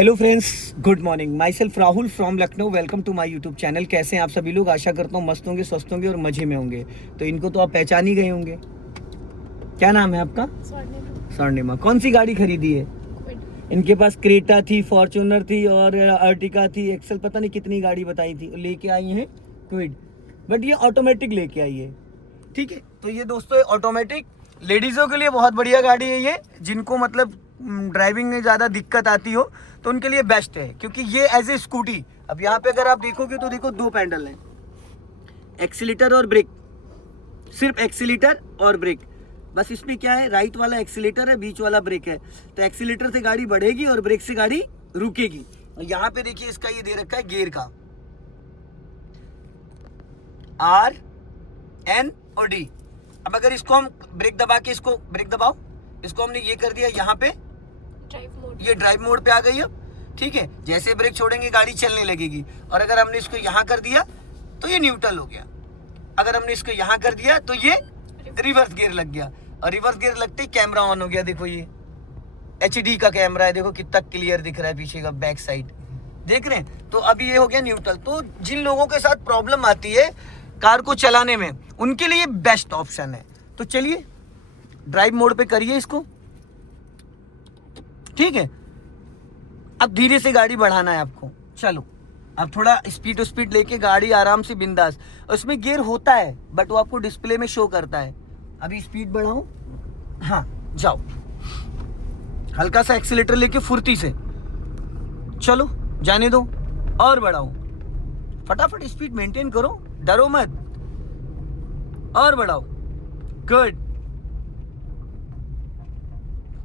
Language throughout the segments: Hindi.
Hello friends, good morning. Myself Rahul from Lucknow. Welcome to my YouTube channel. कैसे हैं आप सभी लोग? आशा करता हूँ मस्त होंगे, स्वस्थ होंगे और मजे में होंगे। तो इनको तो आप पहचान ही गए होंगे। क्या नाम है आपका? स्वर्णिमा। कौन सी गाड़ी खरीदी है? इनके पास क्रेटा थी, फॉर्च्यूनर थी और अर्टिका थी, एक्सेल, पता नहीं कितनी गाड़ी बताई थी। लेके आई हैं क्विड, बट ये ऑटोमेटिक लेके आई है। ठीक है, तो ये दोस्तों ऑटोमेटिक लेडीज़ों के लिए बहुत बढ़िया गाड़ी है ये। जिनको मतलब ड्राइविंग में ज़्यादा दिक्कत आती हो तो उनके लिए बेस्ट है, क्योंकि ये एज ए स्कूटी। अब यहाँ पे अगर आप देखोगे तो देखो दो पैडल हैं, एक्सीलेटर और ब्रेक। सिर्फ एक्सीलेटर और ब्रेक, बस। इसमें क्या है, राइट वाला एक्सीलेटर है, बीच वाला ब्रेक है। तो एक्सीलेटर से गाड़ी बढ़ेगी और ब्रेक से गाड़ी रुकेगी। और यहाँ पे देखिए इसका ये दे रखा है गियर का, R, N और D। अब अगर इसको हम ब्रेक दबा के, इसको ब्रेक दबाओ, इसको हमने ये कर दिया यहाँ पे ड्राइव मोड, ये ड्राइव मोड पे आ गई अब। ठीक है, जैसे ब्रेक छोड़ेंगे गाड़ी चलने लगेगी। और अगर हमने इसको यहाँ कर दिया तो ये न्यूट्रल हो गया। अगर हमने इसको यहाँ कर दिया तो ये रिवर्स गियर लग गया। और रिवर्स गियर लगते ही कैमरा ऑन हो गया। देखो ये HD का कैमरा है, देखो कितना क्लियर दिख रहा है पीछे का बैक साइड, देख रहे हैं। तो अभी ये हो गया न्यूट्रल। तो जिन लोगों के साथ प्रॉब्लम आती है कार को चलाने में, उनके लिए बेस्ट ऑप्शन है। तो चलिए ड्राइव मोड पे करिए इसको। ठीक है, अब धीरे से गाड़ी बढ़ाना है आपको। चलो अब थोड़ा स्पीड लेके गाड़ी आराम से बिंदास। उसमें गियर होता है बट वो आपको डिस्प्ले में शो करता है। अभी स्पीड बढ़ाऊं, हाँ जाओ। हल्का सा एक्सीलेटर लेके फुर्ती से चलो, जाने दो और बढ़ाओ। फटाफट स्पीड मेंटेन करो, डरो मत, और बढ़ाओ। गुड।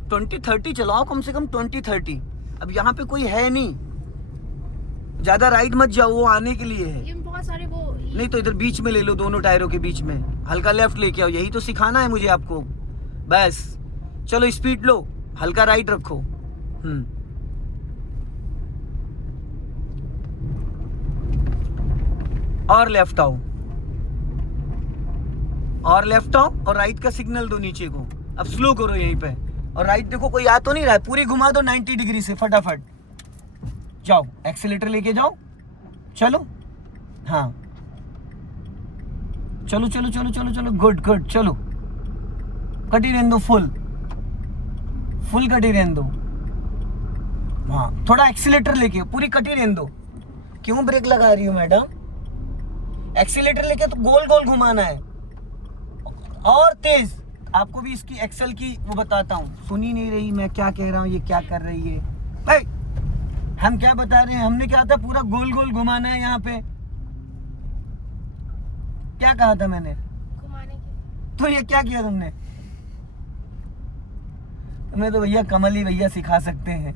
20-30 चलाओ, कम से कम 20-30। अब यहाँ पे कोई है नहीं, ज्यादा राइट मत जाओ, वो आने के लिए है। ये बहुत सारे वो नहीं तो इधर बीच में ले लो, दोनों टायरों के बीच में हल्का लेफ्ट लेके आओ। यही तो सिखाना है मुझे आपको, बस। चलो स्पीड लो, हल्का राइट रखो। और लेफ्ट आओ, और लेफ्ट आओ, और राइट का सिग्नल दो नीचे को। अब स्लो करो यहीं पे, और राइट देखो कोई आ तो नहीं रहा है, पूरी घुमा दो 90 डिग्री से। फटाफट जाओ, एक्सीलेटर लेके जाओ। चलो, हाँ चलो चलो चलो चलो चलो, गुड गुड। चलो कटी रहने दो, फुल कटी रहने दो। हाँ, थोड़ा एक्सीलेटर लेके पूरी कटी रहने दो। क्यों ब्रेक लगा रही हो मैडम? एक्सीलेटर लेके तो गोल गोल घुमाना है, और तेज। आपको भी इसकी एक्सेल की वो बताता हूँ, सुनी नहीं रही मैं क्या कह रहा हूँ, ये क्या कर रही है भाई? हम क्या बता रहे हैं, हमने क्या था, पूरा गोल गोल घुमाना है यहाँ पे। क्या कहा था मैंने? घुमाने के। तो ये क्या किया तुमने? तुम्हें तो भैया कमल ही भैया सिखा सकते हैं।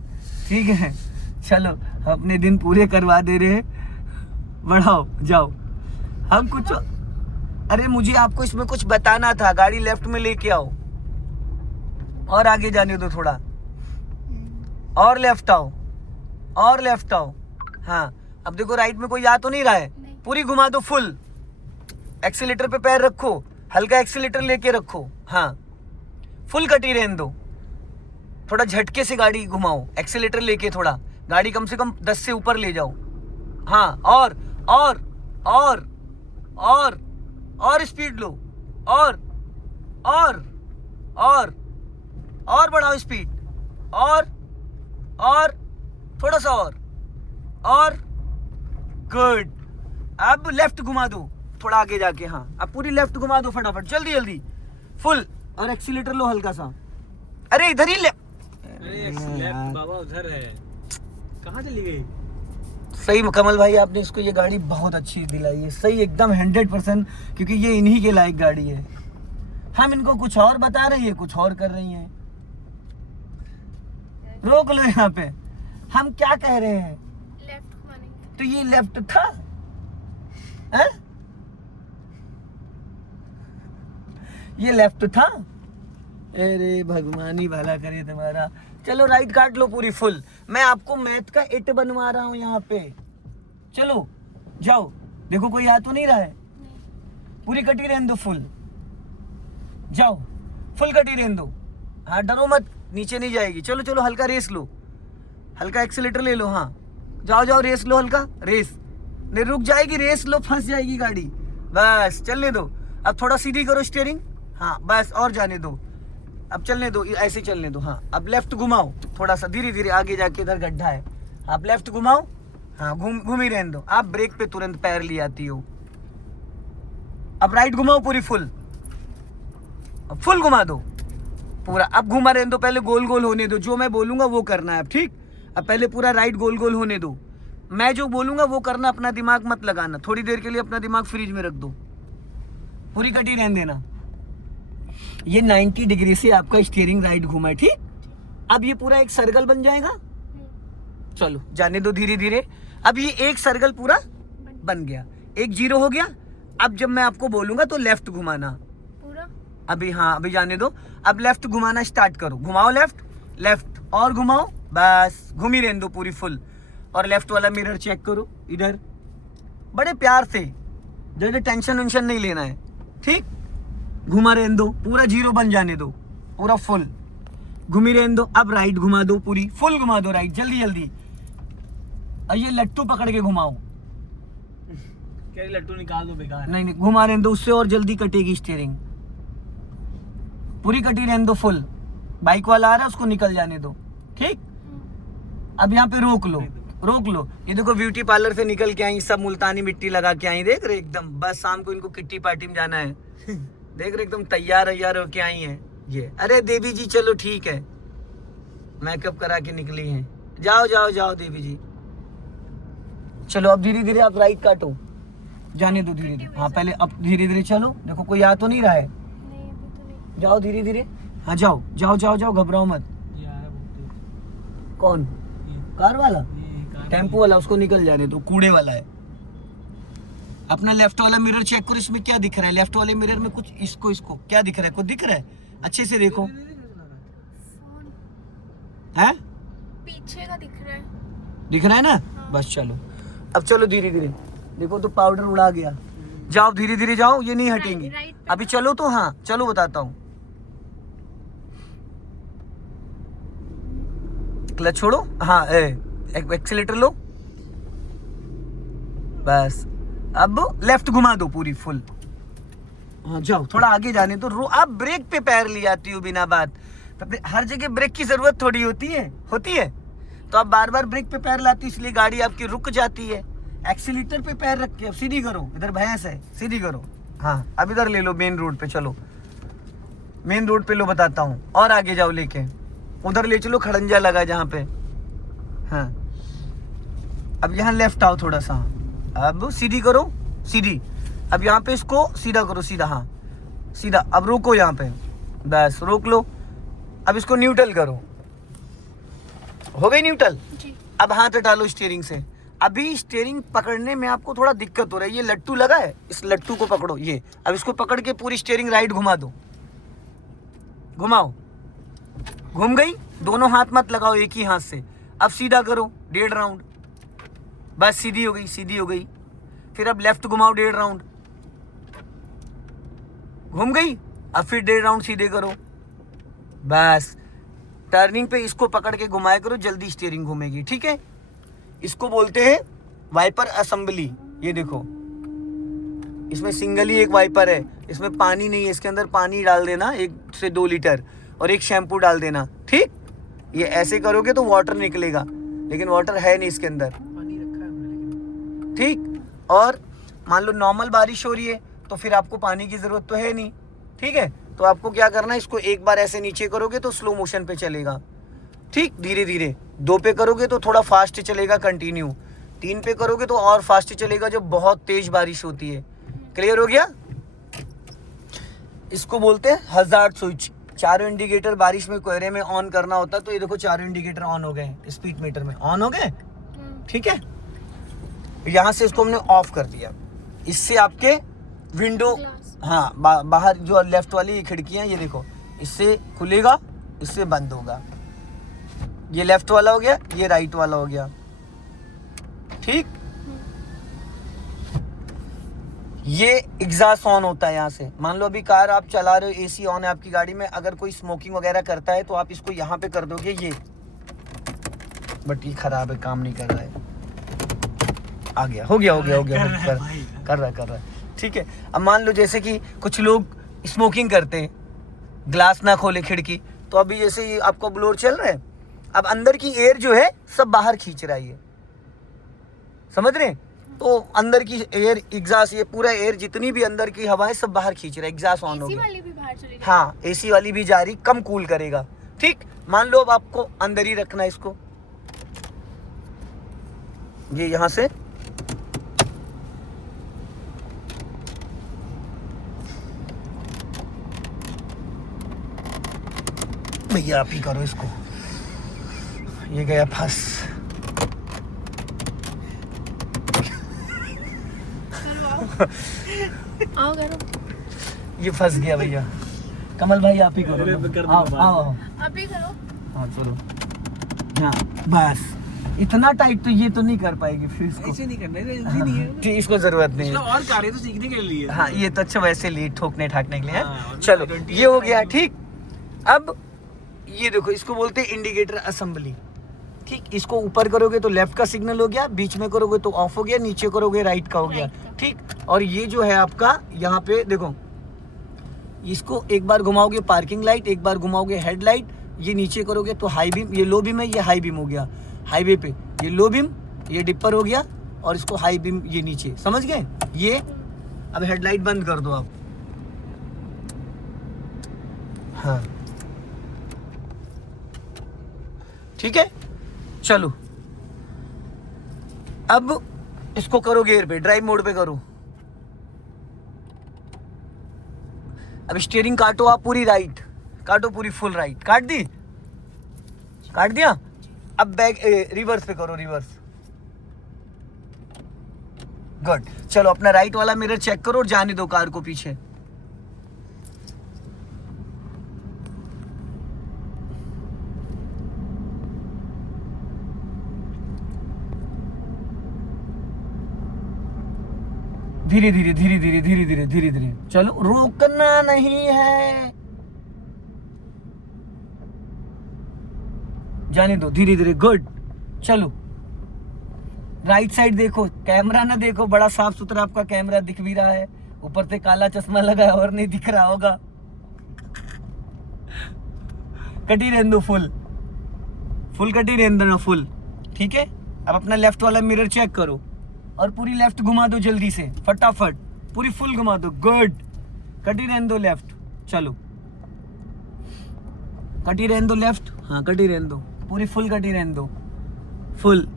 ठीक है, चलो अपने दिन पूरे करवा दे रहे हैं। बढ़ाओ, जाओ। हम कुछ, अरे मुझे आपको इसमें कुछ बताना था। गाड़ी लेफ्ट में लेके आओ, और आगे जाने दो थोड़ा, और लेफ्ट आओ, और लेफ्ट आओ। हाँ, अब देखो राइट में कोई आ तो नहीं रहा है, पूरी घुमा दो फुल। एक्सीलेटर पे पैर रखो, हल्का एक्सीलेटर लेके रखो। हाँ, फुल कटी रहने दो, थोड़ा झटके से गाड़ी घुमाओ। एक्सीलेटर लेके थोड़ा गाड़ी कम से कम 10 से ऊपर ले जाओ। हाँ, और स्पीड लो, और बढ़ाओ स्पीड, और थोड़ा सा और गुड। अब लेफ्ट घुमा दो थोड़ा आगे जाके। हाँ, अब पूरी लेफ्ट घुमा दो फटाफट, जल्दी जल्दी, फुल। और एक्सीलेटर लो हल्का सा। अरे इधर ही लेफ्ट बाबा उधर है, कहाँ चली गई? सही कमल भाई, आपने इसको ये गाड़ी बहुत अच्छी दिलाई है, सही एकदम 100%, क्योंकि ये इन्हीं के लायक गाड़ी है। हम इनको कुछ और बता रहे हैं, कुछ और कर रही हैं। रोक लो यहाँ पे, हम क्या कह रहे हैं? लेफ्ट घुमाने के। तो ये लेफ्ट था, है? ये लेफ्ट था। अरे भगवान ही भला करे तुम्हारा। चलो राइट काट लो पूरी फुल। मैं आपको मैथ का इट बनवा रहा हूँ यहाँ पे। चलो जाओ, देखो कोई आ तो नहीं रहा है, पूरी कटी रहने दो फुल। जाओ, फुल कटी रहने दो। हाँ, डरो मत, नीचे नहीं जाएगी। चलो चलो, हल्का रेस लो, हल्का एक्सीलेटर ले लो, हाँ जाओ जाओ, रेस लो, हल्का रेस, नहीं रुक जाएगी, रेस लो, फंस जाएगी गाड़ी, बस चलने दो। अब थोड़ा सीधी करो स्टीयरिंग, हाँ बस, और जाने दो, अब चलने दो, ऐसे चलने दो, हाँ अब लेफ्ट घुमाओ थोड़ा सा धीरे धीरे, आगे जाके इधर गड्ढा है, आप लेफ्ट घुमाओ, हाँ घूम ही रहने दो, आप ब्रेक पे तुरंत पैर ले आती हो। अब राइट घुमाओ पूरी फुल घुमा दो पूरा, अब घुमा रहने दो, पहले गोल गोल होने दो, जो मैं बोलूंगा वो करना है अब, ठीक। अब पहले पूरा राइट गोल गोल होने दो, मैं जो बोलूंगा वो करना, अपना दिमाग मत लगाना, थोड़ी देर के लिए अपना दिमाग फ्रिज में रख दो, पूरी कटी रहने देना। ये 90 डिग्री से आपका स्टीयरिंग राइट घुमा है, ठीक। अब ये पूरा एक सर्कल बन जाएगा, चलो जाने दो धीरे धीरे। अब ये एक सर्कल पूरा बन गया, एक जीरो हो गया। अब जब मैं आपको बोलूंगा तो लेफ्ट घुमाना पूरा, अभी, हाँ अभी जाने दो। अब लेफ्ट घुमाना स्टार्ट करो, घुमाओ लेफ्ट, लेफ्ट और घुमाओ, बस घूमी रहने दो पूरी फुल। और लेफ्ट वाला मिरर चेक करो इधर, बड़े प्यार से, ज़्यादा टेंशन वेंशन नहीं लेना है, ठीक। घुमा रहने दो, पूरा जीरो बन जाने दो, पूरा फुल घूमी रहने दो। अब राइट घुमा दो, पूरी फुल घुमा दो राइट, जल्दी जल्दी। और ये लट्टू पकड़ के घुमाओ, क्या लट्टू निकाल दो, बेकार है। नहीं घुमा रहने दो, उससे और जल्दी कटेगी स्टीयरिंग, पूरी कटी रहने दो फुल। बाइक वाला आ रहा है, उसको निकल जाने दो, ठीक। अब यहाँ पे रोक लो, रोक लो। ये देखो ब्यूटी पार्लर से निकल के आई, सब मुल्तानी मिट्टी लगा के आई, देख रहे एकदम, बस शाम को इनको किट्टी पार्टी में जाना है देख रहे एकदम तैयार होके आई हैं ये। अरे देवी जी चलो ठीक है, मेकअप करा के निकली हैं, जाओ जाओ जाओ देवी जी, चलो अब धीरे धीरे आप राइट काटो, जाने दो धीरे धीरे, हाँ पहले अब धीरे धीरे चलो, देखो कोई आ तो नहीं रहा है, नहीं अभी तो नहीं। जाओ धीरे धीरे, हाँ जाओ जाओ जाओ जाओ, घबराओ मत। ये आ रहा है बहुत तेज। कौन? ये कार वाला, ये कार टेम्पो वाला, उसको निकल जाने दो, कूड़े वाला है। अपना लेफ्ट वाला मिरर चेक करो, इसमें क्या दिख रहा है, लेफ्ट वाले मिरर में कुछ, इसको क्या दिख रहा है, कुछ दिख रहा है, अच्छे से देखो, फोन है पीछे का दिख रहा है। दिख रहा है ना, हाँ। बस चलो अब चलो धीरे धीरे, देखो तो पाउडर उड़ा गया, जाओ धीरे धीरे जाओ, ये नहीं हटेंगी राइट पे अभी, चलो तो, हाँ चलो बताता हूँ। क्लच छोड़ो, हाँ एक्सीलेटर लो, बस अब लेफ्ट घुमा दो पूरी फुल, हाँ जाओ थोड़ा आगे जाने दो। आप ब्रेक पे पैर ले आती हो बिना बात, हर जगह ब्रेक की जरूरत थोड़ी होती है तो आप बार बार ब्रेक पे पैर लाती, इसलिए गाड़ी आपकी रुक जाती है। एक्सीलेटर पे पैर रख के अब सीधी करो, इधर भैंस है, सीधी करो, हाँ अब इधर ले लो, मेन रोड पे चलो, मेन रोड पे लो, बताता हूँ, और आगे जाओ लेके, उधर ले चलो, खड़ंजा लगा जहाँ पे, हाँ अब यहाँ लेफ्ट आओ थोड़ा सा, अब सीधी करो, सीधी, अब यहाँ पे इसको सीधा करो, सीधा, हाँ सीधा, अब रोको यहाँ पे, बस रोक लो। अब इसको न्यूट्रल करो, हो गई न्यूट्रल। जी। अब हाथ हटा लो स्टीयरिंग से, अभी स्टीयरिंग पकड़ने में आपको थोड़ा दिक्कत हो रही है, ये लट्टू लगा है, इस लट्टू को पकड़ो, ये अब इसको पकड़ के पूरी स्टीयरिंग राइट घुमा दो, घुमाओ, घूम गई, दोनों हाथ मत लगाओ, एक ही हाथ से। अब सीधा करो 1.5 राउंड, बस सीधी हो गई, सीधी हो गई। फिर अब लेफ्ट घुमाओ 1.5 राउंड, घूम गई, अब फिर 1.5 राउंड सीधे करो, बस टर्निंग पे इसको पकड़ के घुमाया करो, जल्दी स्टीयरिंग घूमेगी, ठीक है। इसको बोलते हैं वाइपर असेंबली। ये देखो इसमें सिंगल ही एक वाइपर है, इसमें पानी नहीं है, इसके अंदर पानी डाल देना 1 से 2 लीटर और एक शैम्पू डाल देना, ठीक। ये ऐसे करोगे तो वाटर निकलेगा, लेकिन वाटर है नहीं इसके अंदर, पानी रखा है हमने लेकिन। ठीक। और मान लो नॉर्मल बारिश हो रही है तो फिर आपको पानी की ज़रूरत तो है नहीं, ठीक है। तो आपको क्या करना है, इसको एक बार ऐसे नीचे करोगे तो स्लो मोशन पे चलेगा, ठीक, धीरे धीरे। 2 पे करोगे तो थोड़ा फास्ट चलेगा कंटिन्यू, 3 पे करोगे तो और फास्ट चलेगा जब बहुत तेज बारिश होती है। क्लियर हो गया। इसको बोलते हैं हजार्ड स्विच। चारों इंडिकेटर बारिश में कोहरे में ऑन करना होता है, तो ये देखो चारों इंडिकेटर ऑन हो गए, स्पीड मीटर में ऑन हो गए, ठीक है। यहाँ से इसको हमने ऑफ कर दिया, इससे आपके विंडो, हाँ बाहर जो लेफ्ट वाली खिड़कियाँ, ये देखो इससे खुलेगा, इससे बंद होगा। ये लेफ्ट वाला हो गया, ये राइट वाला हो गया, ठीक। ये एग्जॉस्ट ऑन होता है यहाँ से। मान लो अभी कार आप चला रहे हो, एसी ऑन है आपकी गाड़ी में, अगर कोई स्मोकिंग वगैरह करता है तो आप इसको यहाँ पे कर दोगे, ये बट ये खराब है, काम नहीं कर रहा है। आ गया, हो गया कर रहा है। ठीक है, अब मान लो जैसे कि कुछ लोग स्मोकिंग करते हैं, ग्लास ना खोले खिड़की, तो अभी जैसे ये आपका ब्लोअर चल रहा है, अब अंदर की एयर जो है सब बाहर खींच रहा है, समझ रहे हैं? तो अंदर की एयर एग्जॉस्ट, ये पूरा एयर जितनी भी अंदर की हवा है सब बाहर खींच रहा है, एग्जॉस्ट ऑन हो एसी गया। वाली भी बाहर चली जाएगी। हाँ, एसी वाली भी जा रही, कम कूल करेगा। ठीक, मान लो अब आपको अंदर ही रखना है इसको, ये यहां से भैया आप ही करो इसको, ये गया फंस। आओ करो। ये फंस गया भैया। कमल भाई आप ही अरे मैं कर करो, दूंगा आओ बात। आओ, अभी करो। हाँ चलो, हाँ बस इतना टाइट तो ये तो नहीं कर पाएगी फिर इसको। ऐसे नहीं करना है, जल्दी नहीं है। ठीक, इसको जरूरत नहीं इसमें है। और कार्य तो सीखने के लिए है। हाँ ये तो अच्छा, वैसे लीड ठोकने ठाकने के लिए है। हाँ, और चलो 20 ये हो गया। ठीक, अब ये देखो, इसको बोलते हैं इंडिकेटर असेंबली। ठीक, इसको ऊपर करोगे तो लेफ्ट का सिग्नल हो गया, बीच में करोगे तो ऑफ हो गया, नीचे करोगे राइट का हो गया। Right का। ठीक, और ये जो है आपका यहाँ पे देखो, इसको एक बार घुमाओगे पार्किंग लाइट, एक बार घुमाओगे हेडलाइट, ये नीचे करोगे तो हाई बीम, ये लो बीम है, ये हाई बीम हो गया। हाईवे पे ये लो बीम, ये डिपर हो गया, और इसको हाई बीम ये नीचे, समझ गए? ये अब हेडलाइट बंद कर दो आप। हाँ ठीक है, चलो अब इसको करो गियर पे, ड्राइव मोड पे करो। अब स्टीयरिंग काटो आप पूरी राइट, काटो पूरी फुल राइट, काट दी, काट दिया। अब बैक रिवर्स पे करो, रिवर्स, गुड। चलो अपना राइट वाला मिरर चेक करो और जाने दो कार को पीछे। धीरे धीरे धीरे धीरे धीरे धीरे धीरे धीरे चलो, रोकना नहीं है, जाने दो धीरे धीरे, गुड। चलो राइट साइड देखो, कैमरा ना देखो, बड़ा साफ सुथरा आपका कैमरा दिख भी रहा है, ऊपर से काला चश्मा लगा है और नहीं दिख रहा होगा। कटी रहने दो, फुल फुल कटी रहने दो, फुल। ठीक है, अब अपना लेफ्ट वाला मिरर चेक करो और पूरी लेफ्ट घुमा दो जल्दी से, फटाफट पूरी फुल घुमा दो, गुड। कटी रहने दो लेफ्ट, चलो कटी रहने दो लेफ्ट, हाँ कटी रहने दो, पूरी फुल कटी रहने दो, फुल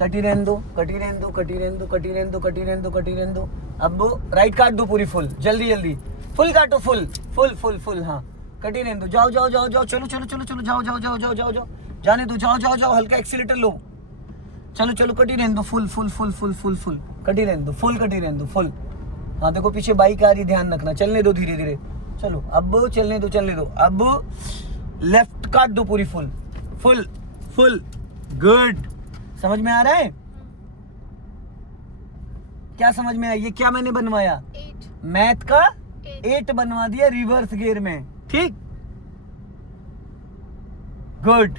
कटी रहने दो, कटी रहने दो, कटी रहने दो, कटी रहने दो, कटी रहने दो, कटी रहने दो। अब राइट काट दो पूरी फुल, जल्दी जल्दी फुल काटो, फुल फुल फुल फुल, हाँ कटी रहने दो, जाओ जाओ जाओ जाओ, चलो चलो चलो चलो, जाओ जाओ जाओ जाओ जाओ जाओ, जाने दो, जाओ जाओ जाओ, हल्का एक्सीलेटर लो, चलो चलो कटी रहने दो, full full full full full full कटी रहने दो, फुल कटी रहने दो, फुल। हाँ देखो पीछे बाइक आ रही, ध्यान रखना, चलने दो धीरे धीरे, चलो अब चलने दो, चलने दो। अब लेफ्ट काट दो पूरी फुल फुल फुल, गुड। समझ में आ रहा है? क्या समझ में आया? ये क्या मैंने बनवाया? 8 मैथ का 8 बनवा दिया रिवर्स गियर में, ठीक, गुड।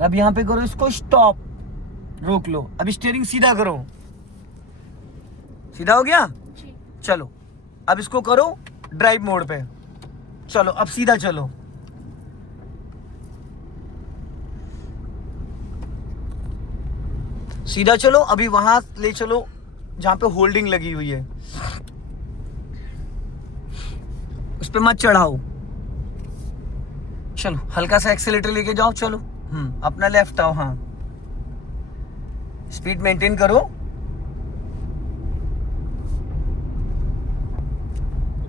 अब यहां पे करो इसको स्टॉप, रोक लो। अब स्टीयरिंग सीधा करो, सीधा हो गया, जी। चलो अब इसको करो ड्राइव मोड पे, चलो अब सीधा चलो, सीधा चलो। अभी वहां ले चलो जहां पे होल्डिंग लगी हुई है, उस पे मत चढ़ाओ, चलो हल्का सा एक्सीलेटर लेके जाओ, चलो अपना लेफ्ट आओ, हाँ स्पीड मेंटेन करो।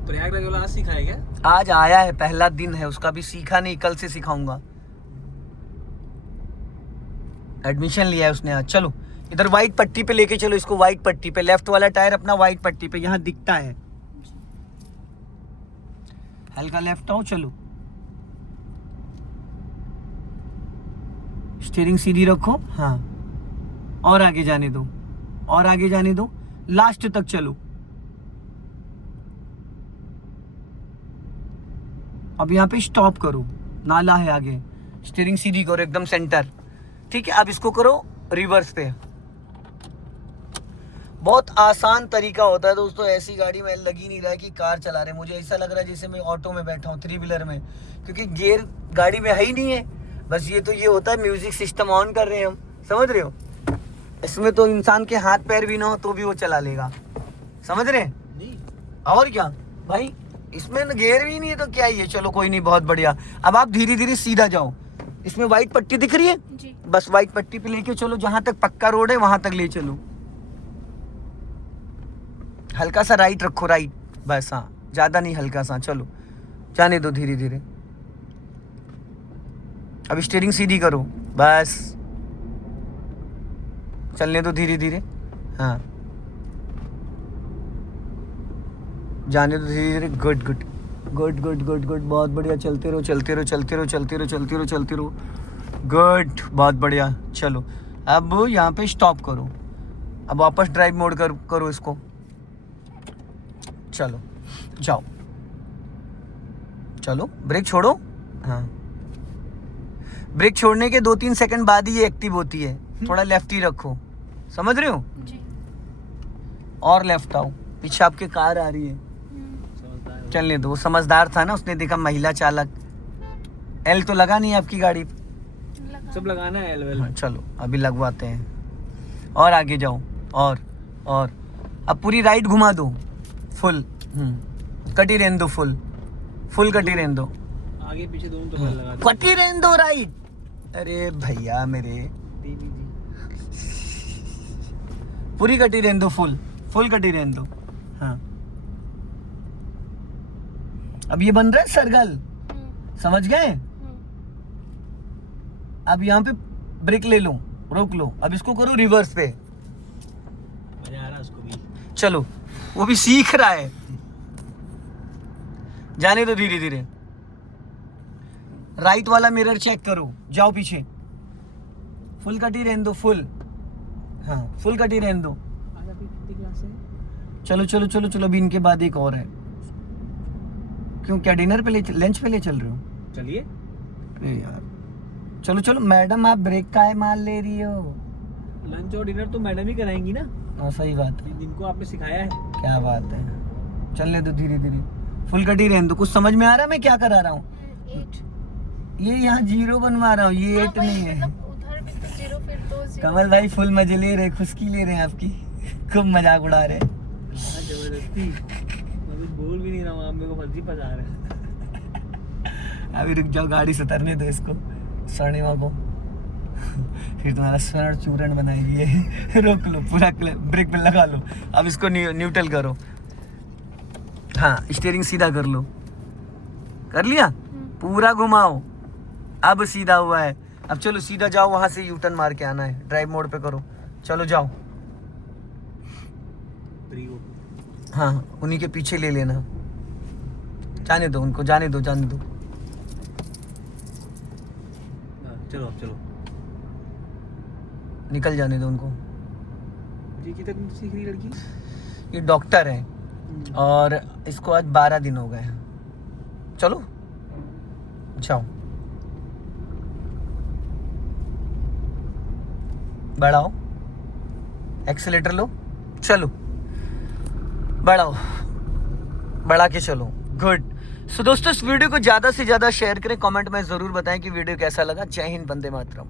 प्रयागराज वाला आज सीखा है क्या? आज आया है, पहला दिन है उसका, भी सीखा नहीं, कल से सिखाऊंगा, एडमिशन लिया है उसने आज। चलो इधर व्हाइट पट्टी पे लेके चलो इसको, व्हाइट पट्टी पे, लेफ्ट वाला टायर अपना व्हाइट पट्टी पे यहां दिखता है, हल्का लेफ्ट आओ, चलो स्टीयरिंग सीधी रखो, हाँ और आगे जाने दो, और आगे जाने दो, लास्ट तक चलो। अब यहाँ पे स्टॉप करो, नाला है आगे, स्टीयरिंग सीधी करो एकदम सेंटर, ठीक है। अब इसको करो रिवर्स पे। बहुत आसान तरीका होता है दोस्तों, ऐसी गाड़ी में लग ही नहीं रहा है कि कार चला रहे हैं। मुझे ऐसा लग रहा है जैसे मैं ऑटो में बैठा हूँ, 3 व्हीलर में, क्योंकि गियर गाड़ी में है ही नहीं है। बस ये तो ये होता है म्यूजिक सिस्टम ऑन कर रहे हैं हम, समझ रहे हो। इसमें तो इंसान के हाथ पैर भी ना हो तो भी वो चला लेगा, समझ रहे हैं। नहीं और क्या भाई, इसमें गियर भी नहीं है तो क्या ही है। चलो कोई नहीं, बहुत बढ़िया। अब आप धीरे धीरे सीधा जाओ। इसमें व्हाइट पट्टी दिख रही है, जी। बस व्हाइट पट्टी पे लेके चलो, जहां तक पक्का रोड है वहां तक ले चलो। हल्का सा राइट रखो, राइट बस, हाँ ज्यादा नहीं, हल्का सा। चलो जाने दो धीरे धीरे। अब स्टीयरिंग सीधी करो, बस चलने दो धीरे धीरे। हाँ जाने दो धीरे धीरे। Good good good good good good, बहुत बढ़िया। चलते रहो चलते रहो चलते रहो चलते रहो चलते रहो चलते रहो। गुड, बहुत बढ़िया। चलो अब यहाँ पे स्टॉप करो। अब वापस ड्राइव मोड करो इसको। चलो जाओ, चलो ब्रेक छोड़ो। हाँ, ब्रेक छोड़ने के 2-3 सेकंड बाद ही ये एक्टिव होती है। थोड़ा लेफ्ट ही रखो, समझ रहे हो। जी। और लेफ्ट आओ, पीछे आपके कार आ रही है, समझदार हो। चलने दो। वो समझदार था ना, उसने देखा महिला चालक। एल तो लगा नहीं आपकी गाड़ी पे। लगा। सब लगाना है एलवेल। हाँ, चलो अभी लगवाते हैं। और आगे जाओ, और अब पूरी राइट घुमा दो, फुल। कटी रहने दो, फुल कटी रहने दो। आगे पीछे दोनों तो लगा दो। कटी रहने दो राइट। अरे भैया मेरे, दीदी जी। पूरी कटी रहने दो, फुल कटी रहने दो। हाँ अब ये बन रहा है सर्कल, समझ गए। अब यहाँ पे ब्रेक ले लो, रोक लो। अब इसको करो रिवर्स पे। मजा आ रहा है उसको भी। चलो, वो भी सीख रहा है। जाने दो धीरे धीरे। राइट वाला मिरर चेक करो, जाओ पीछे। फुल कटी रहने दो, फुल। हाँ फुल कटी रहने दो। आज अभी कितनी क्लास है? चलो चलो चलो चलो, अभी इनके बाद एक और है। क्यों, क्या डिनर पे लंच पे ले चल रहे हो? चलिए। अरे यार चलो चलो। मैडम आप ब्रेक का माल ले रही हो। लंच और डिनर तो मैडम ही कराएंगी ना, हाँ सही बात है, जिनको आपने सिखाया है। क्या बात है। चलने दो धीरे धीरे, फुल कटी रहने दो। कुछ समझ में आ रहा है मैं क्या करा रहा हूँ? 8। ये यहाँ 0 बनवा रहा हूँ, ये 8 नहीं है। उधर भी तो 0, फिर 2 0। कमल भाई फुल मजे ले रहे, खुशकी ले रहे हैं आपकी। खूब मजाक उड़ा रहे हैं। हाँ, जबरदस्ती। मैं कुछ बोल भी नहीं रहा हूँ, आप मेरे को फर्जी फंसा रहे हैं। अभी रुक जाओ, गाड़ी से उतरने दो इसको, स्वर्णिमा को। फिर तुम्हारा स्वर्ण चूर्ण बनाएगी ये। रोक लो, पूरा ब्रेक पे लगा लो। अब इसको न्यूट्रल करो। हाँ स्टीयरिंग सीधा कर लो। कर लिया, पूरा घुमाओ। अब सीधा हुआ है। अब चलो सीधा जाओ, वहां से यू टर्न मार के आना है। ड्राइव मोड पे करो, चलो जाओ। प्रियो। हाँ उन्हीं के पीछे ले लेना। जाने दो उनको, जाने दो जाने दो। चलो चलो। निकल जाने दो उनको। जी कितनी तक सीख रही लड़की? ये डॉक्टर है और इसको आज 12 दिन हो गए हैं। चलो जाओ, बढ़ाओ, एक्सीलेटर लो, चलो बढ़ाओ, बढ़ा के चलो। गुड। सो दोस्तों इस वीडियो को ज़्यादा से ज़्यादा शेयर करें, कमेंट में ज़रूर बताएं कि वीडियो कैसा लगा। जय हिंद, वंदे मातरम।